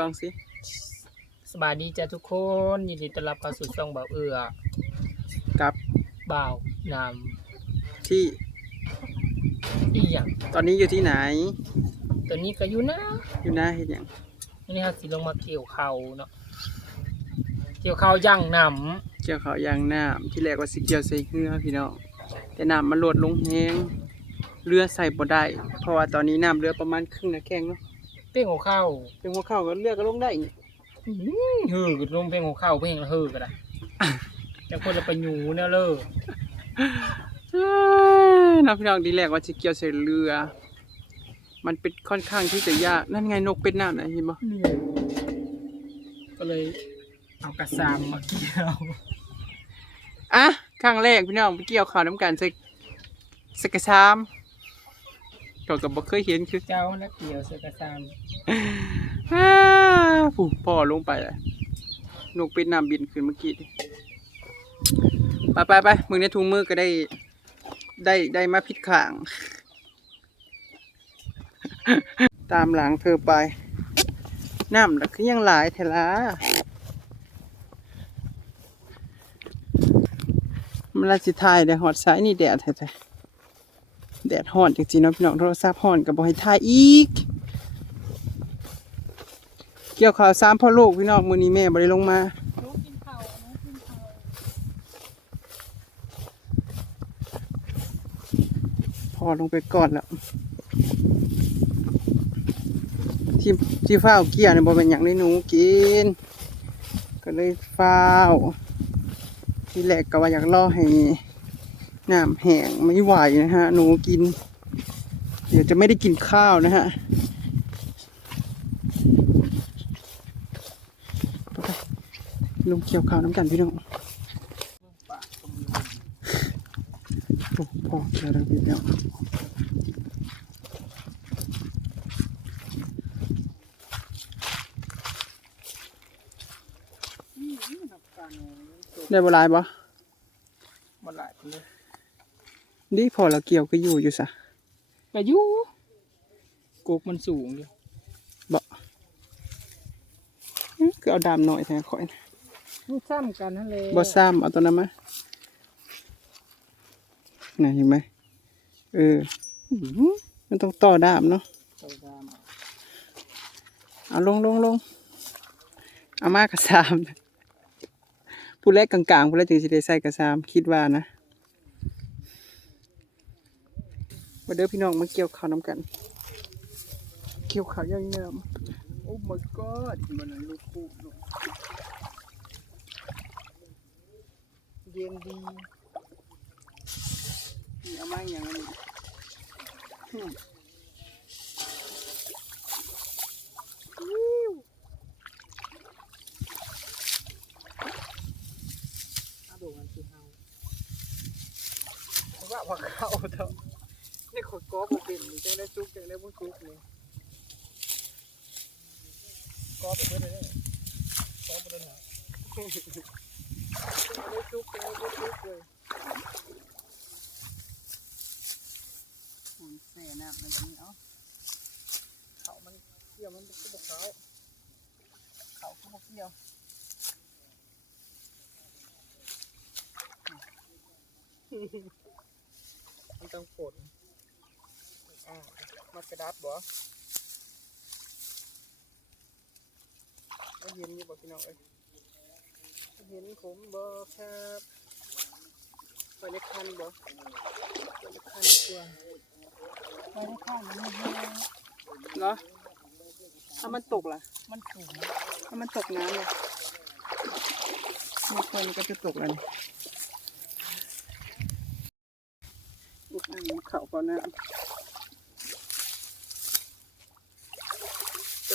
กล้องสิสบายดีจ้าทุกคนยินดีต้อนรับเข้าสู่ช่องเบาเอือกับบ่าวนที่ำอีหยังตอนนี้อยู่ที่ไหน ตัวนี้ก็อยู่นะอยู่หน้าเห็นอย่างนี่ครับสิลงมาเกี่ยวเขาเนาะเกี่ยวเขาย่างหนเกี่ยวเขาวยางน้ำที่แรกว่าสิเกี่ยวใส่เรือพี่น้องแต่น้ำมันลดลงแห้งเรือใส่บ่ได้ เพราะว่าตอนนี้น้ำเรือประมาณครึ่งนะแข้งเนาะำ เพ่งหัวเข้าเป็นหัวเข้าก็เรือก็ลงได้นี่อื้อหือลงเพ่งหัวเข้าเพ่งละเฮือก็ได้แต่คนละไปอยู่เนี่ยเลยเอ้ยน้องพี่น้องทีแรกว่าสิเกี่ยวใส่เรือ มันเป็นค่อนข้างที่จะยากนั่นไงนกเป็นน้ำนะเห็นบ่นี่ก็เลยเอากระซามมาเกี่ยวอะครั้งแรกพี่น้องไปเกี่ยวข้าวน้ำกันใส่ใสกระชาม ก็ก็บ่เคยเห็นคือเจ้าและเกี่ยวใส่กระซามอ้าผู้พ่อลงไปเลยนกเป็นน้ำบินขึ้นเมื่อกี้ไปไปไปมึงในถุงมือก็ได้ ได้ได้มาพิดข่าง ตามหลังเธอไป น้ำแล้วคือยังหลายแทละมันละสิทายได้หอดสายนี่แดดแท้ๆ แดดฮ้อนจริงๆเนาะพี่น้องโทรศัพท์ฮ้อนก็บ่ให้ทายอีก เกี่ยวข่าวสามพ่อลูกพี่น้องมื้อนี้แม่บ่ได้ลงมาพอลงไปก่อนแล้วที่ที่ฟ้าวเกี่ยเนี่ยบ่เป็นหยังในหนูกิน ก็เลยฟ้าว ที่แรกก็ว่าอยากรอให้ น้ำแห้งไม่ไหวนะฮะ หนูกิน เดี๋ยวจะไม่ได้กินข้าวนะฮะลงเกี่ยวข้าวน้ำกันพี่น้องโอ้พอแล้วนะพี่น้องได้บหลายบ่มันหลายคนเลย นี่พอเราเกี่ยวก็อยู่อยู่ซะกระยูกกมันสูงเลยอื้อคือเอาดามหน่อยแทนข่อยนะมันซ้ำกันนั่นเลยบ่ซ้ำเอาตัวนั้นมาน่ะเห็นไหมเอออื้อหือมันต้องต่อดามเนาะเอาดามเอาลงลงลงเอามากระซามผู้แรกกลางๆผู้แรกถึงสิได้ใส่กระซามคิดว่านะ มาเด้อพี่น้องมาเกี่ยวข้าวน้ำกัน เกี่ยวข้าวยังเนิมโอ้ my god มันอะไรลูกคู่ลูกเย็นดีนี่เอามาอย่างนี้อืม เอาดูมันสิเฮาเพราะว่าว่าเข้าเถอะ นี่ขดกอบ่เป็ นี่จังได้จุกจังได้บ่จุกนี่ก็ไปเพื่อนเลยก็ไปเลยนะได้จุกจังได้บ่จุกเลยมันแส่น้ำมันจะมีเอาเขามันเกี่ยวมันเป็นตัวเขาเขาก็บ่เกี่ยวมันต้องฝน อ่ามันกระดับบ่ก็เห็นอยู่บ่พี่น้องเอ้ยเห็นผมบ่ครับไปในคันบ่ไปในคันตัวไปได้ข้างมันไม่แห้งเหรอถ้ามันตกล่ะ มันสูงถ้ามันตกน้ำเลยมันคนก็จะตกแล้วนี่ลูกอ่างเข่าก่อนนะ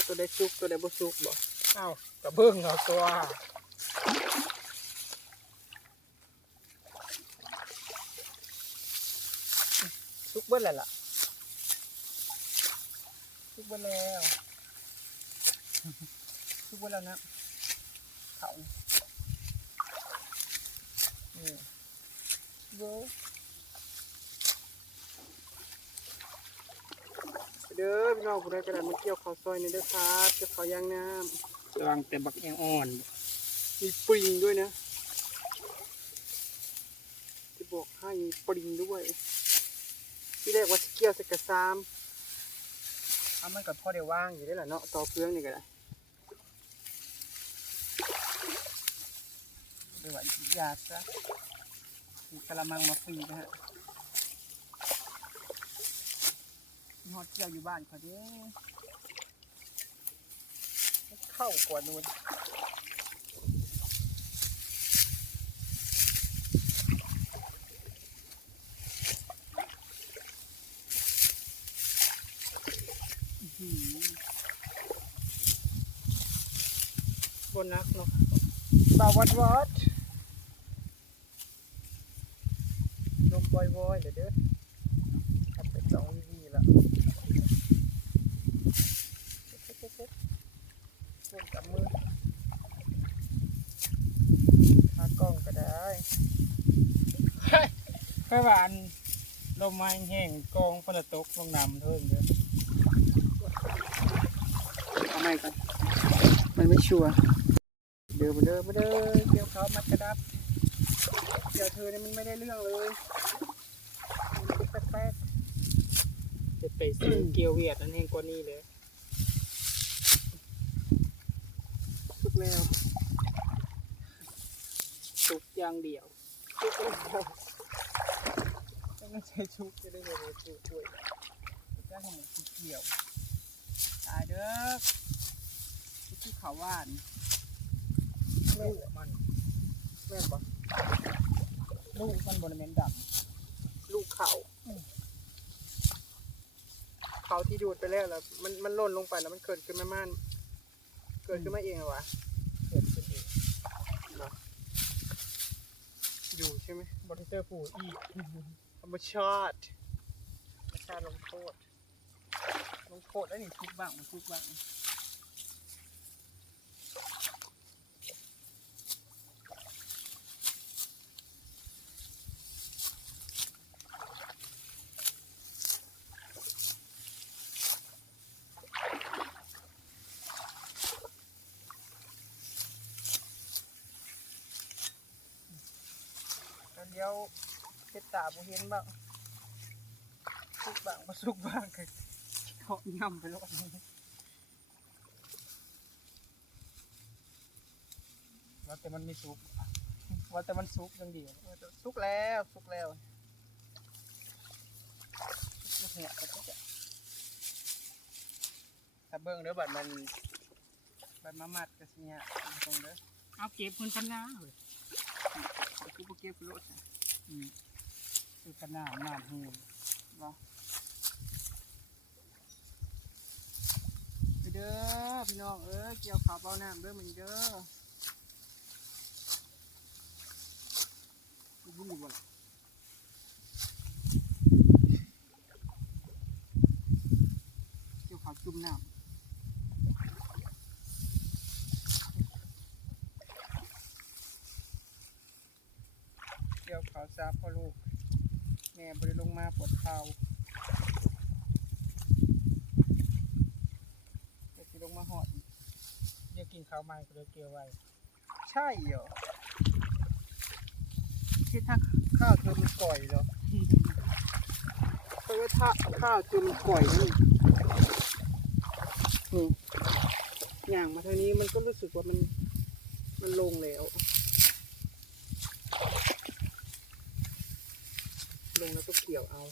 ตัวตัวได้ซุกตัวได้บ่ซุกบ่เอ้ากระเบื้องเอาตัวทุกเบิ้ลแหละล่ะทุกเบิ้ลแล้วซุกไว้แล้วนะเขานี่เว้ย เด้อพี่น้องผู้ใดกระดาษมันเกี่ยวข้าวซอยนี่เด้อครับเกี่ยวข้าวย่างน้ระวังแต่บักแองอ่อนำมีปริงด้วยนะจะบอกให้มีปริงด้วย ที่แรกว่าสิเกี่ยวใส่กระซามเอามันกับพ่อเดียวว่างอยู่ได้แหละเนาะต่อเพื่องนี่ก็ได้เดี๋ยวว่าอยากซะมีกระมังมาฟรีนะฮะ มีฮอดเกี่ยวอยู่บ้านเขาเด้เข้ากว่านู้นบนนักเนาะสวัสดีวัดลมบอยๆเดี๋ยวเด้อขับไปสองวีวีละเช็ดๆๆๆร่วมกับมือขากล้องก็ได้ แค่ว่าอันลมไม้แห้งกองพลตกลงน้ำเทิงเด้อเอาใหม่ก่อนมันไม่ชัวร์เดินมาเดินมาเดินเกี่ยวเขามัดกระดับเกี่ยวเธอเนี่ยมันไม่ได้เรื่องเลยมันแป๊กจะไปซื้อเกียวเวียดนั่นเองกว่านี้เลยๆสุดแล้วสุกอย่างเดียวสุดแล้วต้อง ไม่ใช่ชุกจะได้เลยชุกด้วยจ้างของมันเกี่ยวตายเด้อที่เขาว่านลูกมันแม่นปะลูกมันบนเมนดลูกเขาเขาที่ดูดไปแล้วแล้วมันมันหล่นลงไปแล้วมันเกิดขึ้นมาม่านเกิดขึ้นมาเองเหรอวะำเกิดขึ้นเองอยู่ใช่ไหมบริเตอร์ปูอีกธ รรมชาติธรรมชาติลงโทษลงโทษแล้วนี่ทุกบ้างมันทุกบ้างแล้วเดี๋ยวเฮ็ด ตาบ่เห็นบ้างสุกบ้างบ่สุกบ้างคือเขาย่ำไปแล้วว่าแต่มันไม่สุกว่าแต่มันสุกย่างดีสุกแล้วสุกแล้วสุกแล้วก็จะถ้าเบิ่งเด้อบัดมันบัดมามัดก็สิเนี่ยตรงเด้อเอาเก็บเพิ่นพันนาเลยคือบ่เก็บรถอืม คือขนาดน้ำหูบ่ไปเด้อพี่น้องเอ้ยเกี่ยวข้าวเบาน้ำเด้อมันเด้อบุ้งบ่ล่ะเกี่ยวข้าวจุ่มน้ำเกี่ยวขาวซาพ่อลูก แม่บริลงมาปวดเข่าเดี๋ยวสิลงมาหอดอีกเดี๋ยวกินข้าวใหม่ก็เลยเกี่ยวไว้ ใช่เหรอที่ถ้าข้าวเธอมันก่อยเหรอเพราะว่าถ้าข้าวเธอมันก่อยนี่นี่อย่างมาทางนี้มันก็รู้สึกว่ามันมันลงแล้ว ลงแล้ว กี่ยวเอา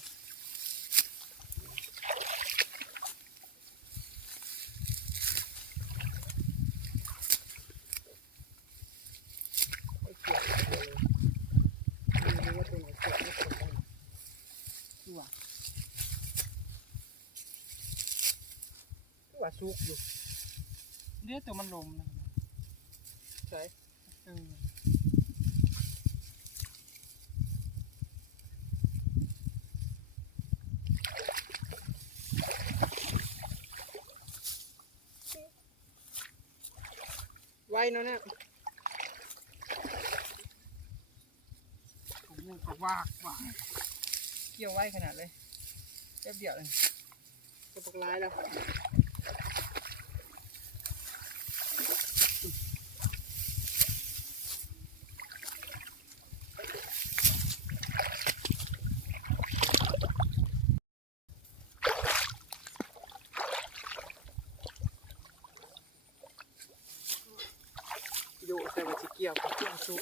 ไม่เกี่ยวเลยไม่รู้ว่าตัวไหนเกี่ยวไม่เกี่ยวกันดูว่าดูว่าซุกอยู่เดี๋ยวตัวมันลมนะใช่เออ เนาะเนี่ยผมยังจะวากว่ากเกี่ยวไวขนาดเลยแป๊บเดียวเลยจะตกร้ายแล้วโยใส่ว่าสิเกี่ยวกับเครื่องซุป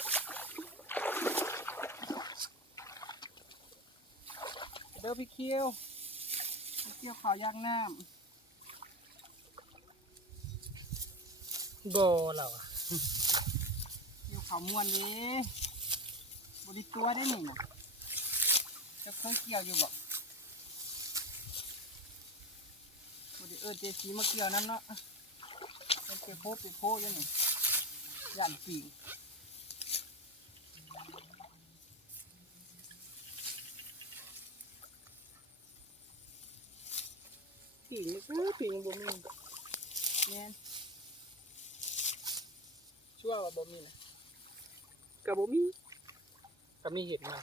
เด้อพี่เคียวพี่เคียวขาวย่างน้ำโบเราอะอยู่เขาม่วนนี้บริตัวได้นี่นะจะเคยเกี่ยวอยู่บ่บริเออเจสีมาเกี่ยวนั่นเนาะเป็นเปโพเปโพอยังนี่ย่านปีง ปีงนี่คือปีงบ่มีแม่นชั่วว่าบ่มีนะกับบ่มีก็มีเห็ดมา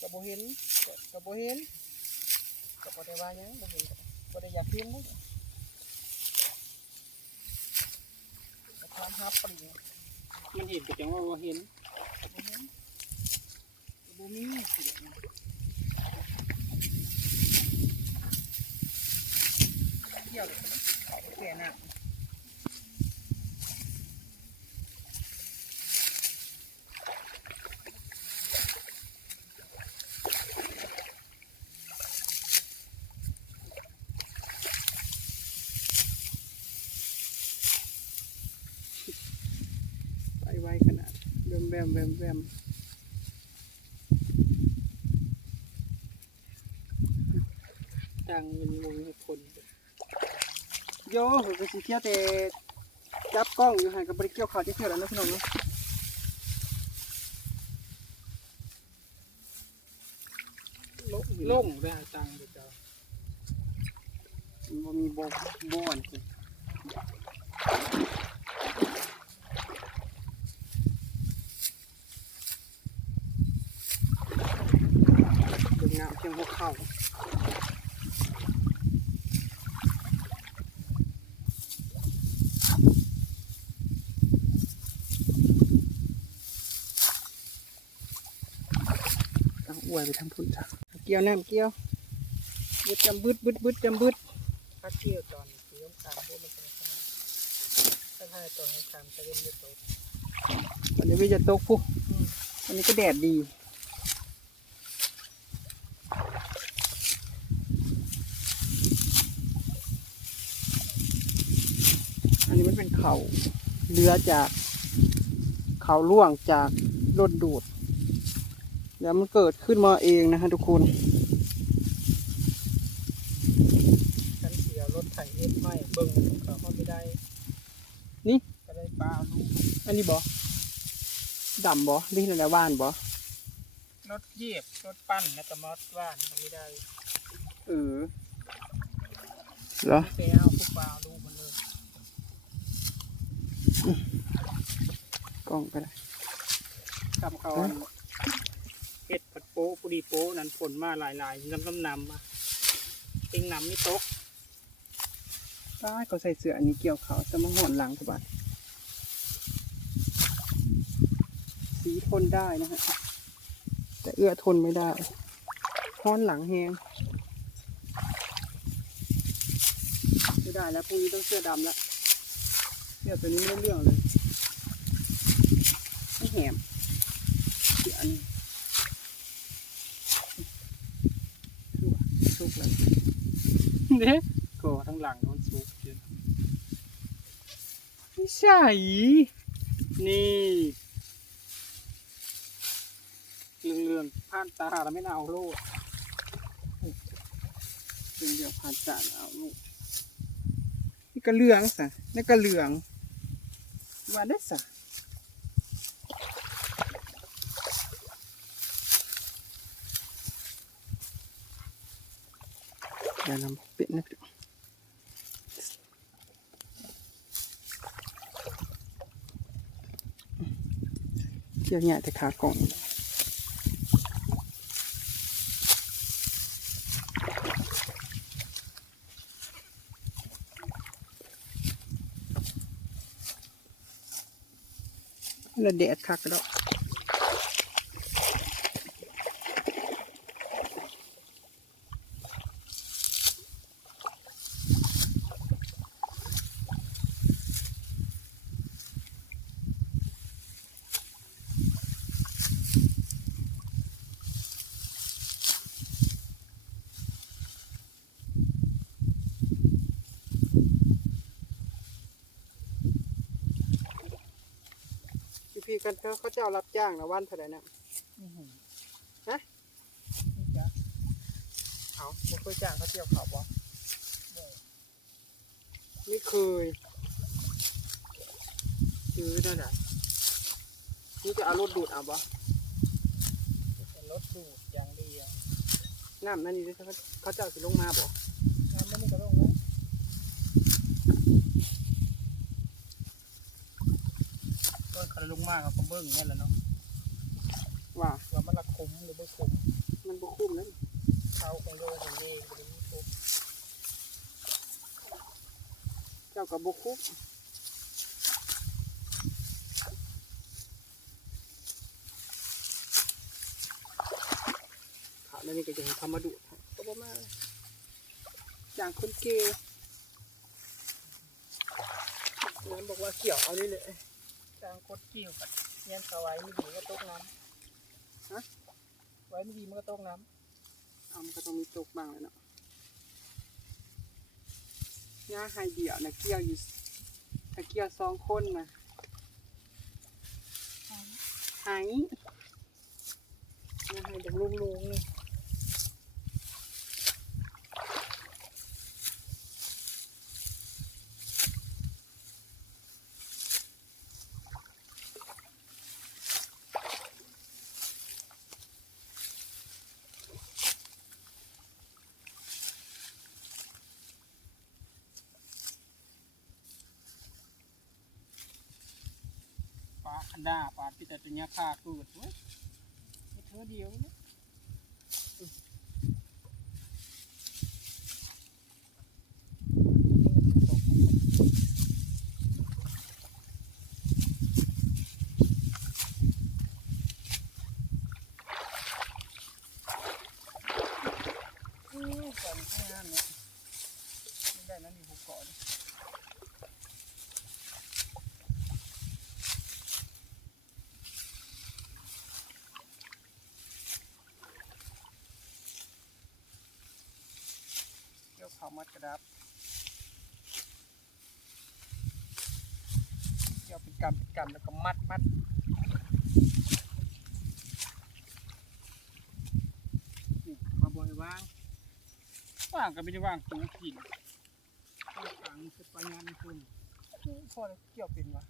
กับบ่เห็นกับบ่เห็นกับบ่ได้ว่าหยังบ่เห็นบ่ได้อยากเห็นเลยแต่ความฮับปริงมันเห็นก็จังว่าบ่เห็นบ่เห็นบ่มีสิ เกี่ยวเสียวเลยขาไปแก่น้ำไปไวขนาดแบมแบมแบมแบมตั้งมันมงคน โย่ผมก็สิเที่ยวแต่จับกล้องอยู่หันกับบริเกี่ยวข่าวที่เที่ยวแล้วนะพี่น้องเนาะลงล่งได้ตังค์เดี๋ยวเจ้ามันบ่มีโบโบอันสิดื่มน้ำเพียงหัวเข่าเอาอ วยไปทำพุ่นจ้ะเกี่ยวน้ำเกี่ยวบึดจำบึดบึดบึดจำบึดถ้าเที่ยวตอนสีน้ำตาลพวกมันจะไม่ถ้าถ้าตอนน้ำตาลจะเล่นเยอะโตวันนี้วิจะตกปุ๊วันนี้ก็แดดดีอันนี้มันเป็นเขาเรือจากเขาล่วงจากรถดูด แล้วมันเกิดขึ้นมาเองนะฮะทุกคนฉันเสียรถไถเอ็ดไม่เบิ่งเขาเขาไม่ได้ นี่ก็ได้ปลาลูกอันนี้บอดำบอนี่อะไรว่านบอรถเหยียบรถปั้นแล้วก็มอสว่านเขาไม่ได้เออเหรอไปเอาพวกปลาลูกมันเลยกล้องไปเลยทำเขาอัน เฮ็ดผัดโป๊ปุดีโป๊นั่นผลมาหลายๆน้ำน้ำนำมาเองนำไม่ตกป้าก็ใส่เสื้ออันนี้เกี่ยวเขาจะมาห่อนหลังกบ้านสีทนได้นะฮะแต่เอื้อทนไม่ได้ห้อนหลังแหงไม่ได้แล้วพรุ่งนี้ต้องเสื้อดำแล้วเสื้อตัวนี้ไม่เรื่องเลยไม่แหมเสียอันนี้สุกเลย เด้ก็ทั้งหลังโดนซุกเกินไม่ใช่ นี่เรื่องๆผ่านตาแล้วไม่เอาโลดเป็นเดี๋ยวผ่านจานเอาลูกนี่ก็เหลืองสะนี่ก็เหลืองว่าได้สะ dalam pit na pito. Kêu nhà thì khá cổng. là đẹp khác đó กี่ยวเนี่ยแต่ขากล่องแล้วแดดคักแล้วพี่พี่กันเขาเขาเจ้ารับจ้างนะวันเท่าไหร่นะนี่หงฮะนี่จ้ะเอาบ่เคยจ้างเขาเที่ยวเขาบ่บ่ไม่เคยซื้อได้ไหนนี่จะเอารถดูดเอาบ่เป็นรถดูดอย่างเดียวน้ำนั่นนี่เขาเขาเจ้าสิลงมาบ่ น้ำไม่นี่ก็ต้องนะก็คันลง มากเขาก็เบิ้งนี่แหละเนาะว่าว่ามันละคุ้มหรือไม่คุ้มมันบ่คุ้มนั่นเขาของโลของเย่บริมีคุ้มเจ้ากับบ่คุ้มข่าวนั่นนี่ก็จะให้เขามาดูดให้ก็บ่มาจ้างคนเกย์น้ำบอกว่าเกี่ยวเอานี่เลย จางคดเกี่ยวกับเงี้ยสไว้ไม่ดีก็ตกน้ำฮะไว้ไม่ดีมันก็ตกน้เอามันก็ต้องมีตกบ้างเลยเนาะย่าไฮเดียวนะเกี่ยวอยู่ถ้าเกี่ยวสองคนนะำไฮย่าไฮเด็กลุงลุงๆนี่ ดาปาที่แต่ตัวเนี้ยค่าเกิดเว้ยม่เท่าเดียวเนี่ยอืมก่อนที่งานเนี่ยไม่ได้นั่นนี่ผมก่อน เกี่ยวข้ามัดกระดับเกี่ยวเป็นกำเป็นกำแล้วก็มัดมัดมาบ่อยว่างว่างก็ไม่ได้ว่างตัวกินต้องขังคือปัญญานคุณพอเกี่ยวเป็นวะ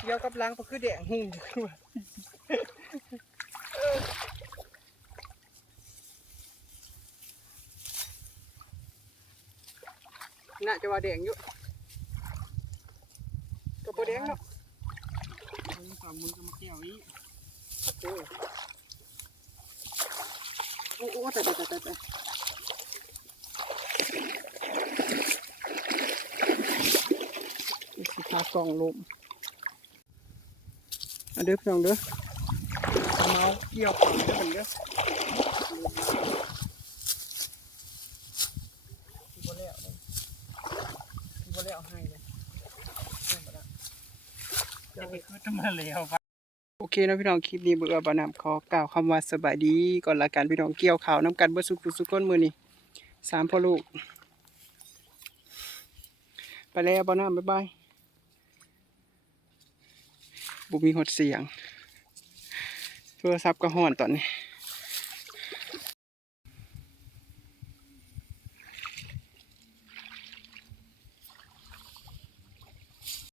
เกี่ยวกับล้างก็คือแดงหุ่งอยู่ว่ะน่า จะว่าแดงอยู่ก็บ่แดงเนาะมือสองมือก็มาเกี่ยวอีกโอ้โอ้โอ้แต่แต่แต่แต่สิพากล่องลมเอาเด้อพี่น้องเด้อเมาเกี่ยวฝั่งได้เหมือนกันที่บ่แล้วเลยที่บ่แล้วให้เลยเรื่องบ่ได้จะ ไปคือจะมาแล้วปะโอเคนะพี่น้องคลิปนี้เบื่อบานำขอกล่าวคำว่าสบายดีก่อนละกันพี่น้องเกี่ยวข่าวน้ำกันเบื่สุกุสุก้นมือนี่สามพ่อลูก ไปแล้วบานำบ๊ายบายบุมีหดเสียงโทรศัพท์ก็ห่อนตอนนี้